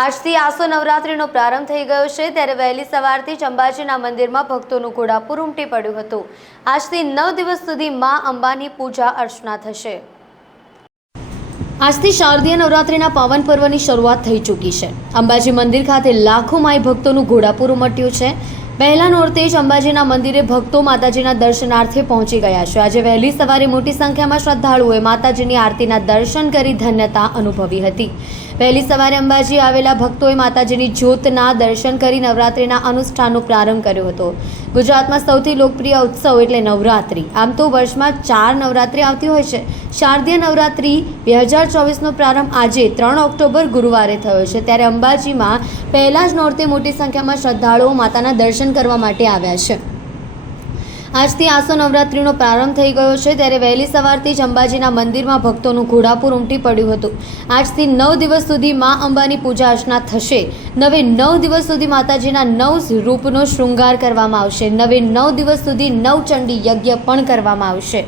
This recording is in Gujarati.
આજથી આસો નવરાત્રિનો પ્રારંભ થઈ ગયો છે, ત્યારે વહેલી સવારથી જ અંબાજીના મંદિરમાં ભક્તોનું ઘોડાપુર ઉમટી પડ્યું હતું। આજથી 9 દિવસ સુધી મા અંબાની પૂજા અર્ચના થશે। આજથી શારદીય નવરાત્રિના પાવન પર્વની શરૂઆત થઈ ચૂકી છે। અંબાજી મંદિર ખાતે લાખો માઈ ભક્તોનું ઘોડાપુર ઉમટ્યું છે। પહેલા નોરતે જ અંબાજીના મંદિરે ભક્તો માતાજીના દર્શનાર્થે પહોંચી ગયા છે। આજે વહેલી સવારે મોટી સંખ્યામાં શ્રદ્ધાળુઓએ માતાજીની આરતીના દર્શન કરી ધન્યતા અનુભવી હતી। વહેલી સવારે અંબાજી આવેલા ભક્તોએ માતાજીની જ્યોતના દર્શન કરી નવરાત્રિના અનુષ્ઠાનનો પ્રારંભ કર્યો હતો। ગુજરાતમાં સૌથી લોકપ્રિય ઉત્સવ એટલે નવરાત્રિ। આમ તો વર્ષમાં 4 નવરાત્રિ આવતી હોય છે। શારદીય નવરાત્રિ 2024નો પ્રારંભ આજે 3 ઓક્ટોબર ગુરુવારે થયો છે, ત્યારે અંબાજીમાં પહેલા જ નોરતે મોટી સંખ્યામાં શ્રદ્ધાળુઓ માતાના દર્શન કરવા માટે આવ્યા છે। આજથી આસો નવરાત્રિનો પ્રારંભ થઈ ગયો છે, ત્યારે વહેલી સવારથી જ અંબાજીના મંદિરમાં ભક્તોનું ઘોડાપુર ઉમટી પડ્યું હતું। આજથી 9 દિવસ સુધી મા અંબાની પૂજા અર્ચના થશે। નવે 9 દિવસ સુધી માતાજીના 9 રૂપનો શૃંગાર કરવામાં આવશે। નવે 9 દિવસ સુધી નવચંડી યજ્ઞ પણ કરવામાં આવશે।